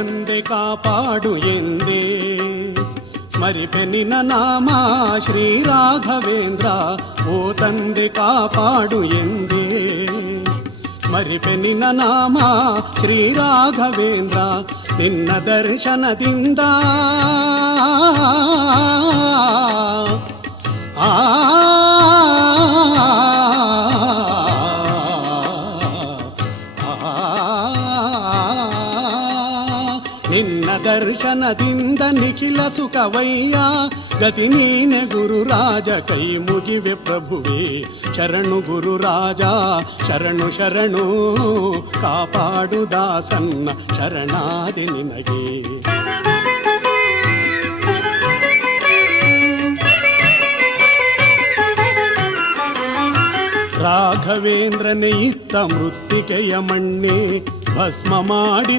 ತಂದೆ ಕಾಪಾಡು ಎಂದೇ ಸ್ಮರಿಪೆ ನಿನ್ನ ನಾಮ ಶ್ರೀ ರಾಘವೇಂದ್ರ. ಓ ತಂದೆ ಕಾಪಾಡು ಎಂದೇ ಸ್ಮರಿಪೆ ನಿನ್ನ ನಾಮ ಶ್ರೀ ರಾಘವೇಂದ್ರ. ನಿನ್ನ ದರ್ಶನದಿಂದ ನಿನ್ನ ದರ್ಶನದಿಂದ ನಿಖಿಲ ಸುಖವಯ್ಯ. ಗತಿ ನೀನೆ ಗುರುರಾಜ ಕೈ ಮುಗಿವೆ ಪ್ರಭುವೇ. ಶರಣು ಗುರುರಾಜ ಶರಣು ಶರಣು ಕಾಪಾಡು ದಾಸನ್ನ ಶರಣಾದಿ ನಿನಗೆ. ರಾಘವೇಂದ್ರನೇ ಇತ್ತ ಮೃತ್ತಿಕೆಯ ಮಣ್ಣೆ ಭಸ್ಮ ಮಾಡಿ